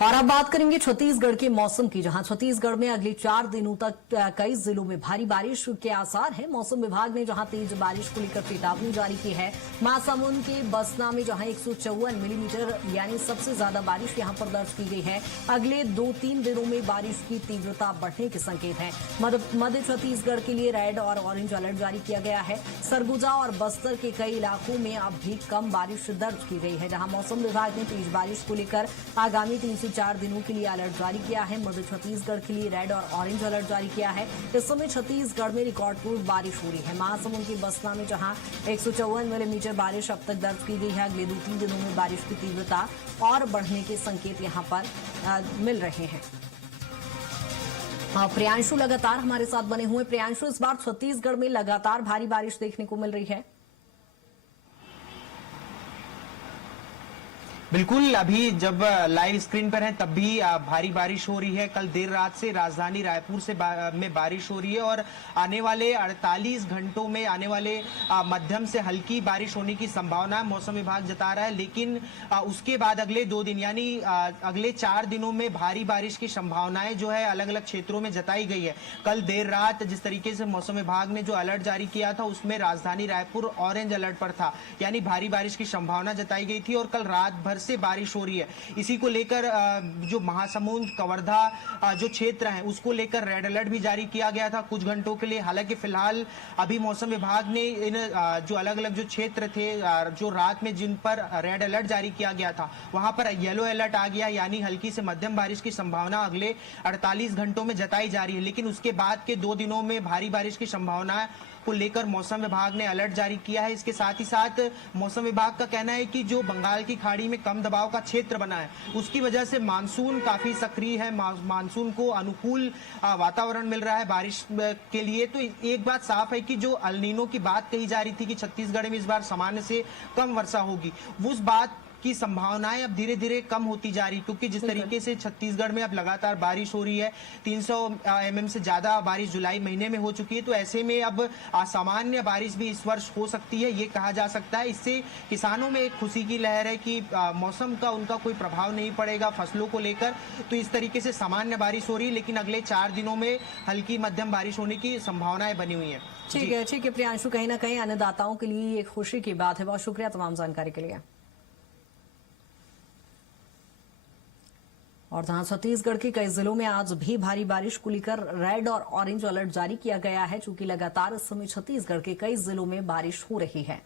और अब बात करेंगे छत्तीसगढ़ के मौसम की, जहां छत्तीसगढ़ में अगले 4 दिनों तक कई जिलों में भारी बारिश के आसार हैं। मौसम विभाग ने जहां तेज बारिश को लेकर चेतावनी जारी की है। महासमुंद के बसना में जहां 154 मिलीमीटर यानी सबसे ज्यादा बारिश यहां पर दर्ज की गई है। अगले 2-3 दिनों में बारिश की तीव्रता बढ़ने के संकेत हैं। मध्य छत्तीसगढ़ के लिए रेड और ऑरेंज अलर्ट जारी किया गया है। सरगुजा और बस्तर के कई इलाकों में अब भी कम बारिश दर्ज की गई है, जहां मौसम विभाग ने तेज बारिश को लेकर आगामी 3 से 4 दिनों के लिए अलर्ट जारी किया है। मध्य छत्तीसगढ़ के लिए रेड और ऑरेंज अलर्ट जारी किया है। इस समय छत्तीसगढ़ में रिकॉर्ड तोड़ बारिश हो रही है। महासमुंद के बसना में जहां 154 मिलीमीटर बारिश अब तक दर्ज की गई है। अगले 2-3 दिनों में बारिश की तीव्रता और बढ़ने के संकेत यहां पर मिल रहे हैं। प्रियांशु लगातार हमारे साथ बने हुए। प्रियांशु, इस बार छत्तीसगढ़ में लगातार भारी बारिश देखने को मिल रही है। बिल्कुल, अभी जब लाइव स्क्रीन पर है तब भी भारी बारिश हो रही है। कल देर रात से राजधानी रायपुर से में बारिश हो रही है और आने वाले 48 घंटों में आने वाले मध्यम से हल्की बारिश होने की संभावना मौसम विभाग जता रहा है। लेकिन उसके बाद अगले 2 दिन यानी अगले 4 दिनों में भारी बारिश की संभावनाएं जो है अलग अलग क्षेत्रों में जताई गई है। कल देर रात जिस तरीके से मौसम विभाग ने जो अलर्ट जारी किया था उसमें राजधानी रायपुर ऑरेंज अलर्ट पर था, यानी भारी बारिश की संभावना जताई गई थी। और कल रात भर से बारिश हो रही है। इसी को लेकर जो महासमुंद कवर्धा जो क्षेत्र है उसको लेकर रेड अलर्ट भी जारी किया गया था कुछ घंटों के लिए। हालांकि फिलहाल अभी मौसम विभाग ने इन जो अलग अलग जो क्षेत्र थे जो रात में जिन पर रेड अलर्ट जारी किया गया था वहां पर येलो अलर्ट आ गया, यानी हल्की से मध्यम बारिश की संभावना अगले 48 घंटों में जताई जा रही है। लेकिन उसके बाद के 2 दिनों में भारी बारिश की संभावना को लेकर मौसम विभाग ने अलर्ट जारी किया है। इसके साथ ही साथ मौसम विभाग का कहना है कि जो बंगाल की खाड़ी में कम दबाव का क्षेत्र बना है उसकी वजह से मानसून काफी सक्रिय है। मानसून को अनुकूल वातावरण मिल रहा है बारिश के लिए। तो एक बात साफ है कि जो अल नीनो की बात कही जा रही थी कि छत्तीसगढ़ में इस बार सामान्य से कम वर्षा होगी, उस बात की संभावनाएं अब धीरे धीरे कम होती जा रही, क्योंकि जिस तरीके से छत्तीसगढ़ में अब लगातार बारिश हो रही है, 300 mm से ज्यादा बारिश जुलाई महीने में हो चुकी है। तो ऐसे में अब असामान्य बारिश भी इस वर्ष हो सकती है, ये कहा जा सकता है। इससे किसानों में एक खुशी की लहर है कि मौसम का उनका कोई प्रभाव नहीं पड़ेगा फसलों को लेकर। तो इस तरीके से सामान्य बारिश हो रही है, लेकिन अगले 4 दिनों में हल्की मध्यम बारिश होने की संभावनाएं बनी हुई है। ठीक है प्रियांशु, कहीं ना कहीं अन्नदाताओं के लिए एक खुशी की बात है। बहुत शुक्रिया तमाम जानकारी के लिए। और जहां छत्तीसगढ़ के कई जिलों में आज भी भारी बारिश को लेकर रेड और ऑरेंज अलर्ट जारी किया गया है, चूंकि लगातार इस समय छत्तीसगढ़ के कई जिलों में बारिश हो रही है।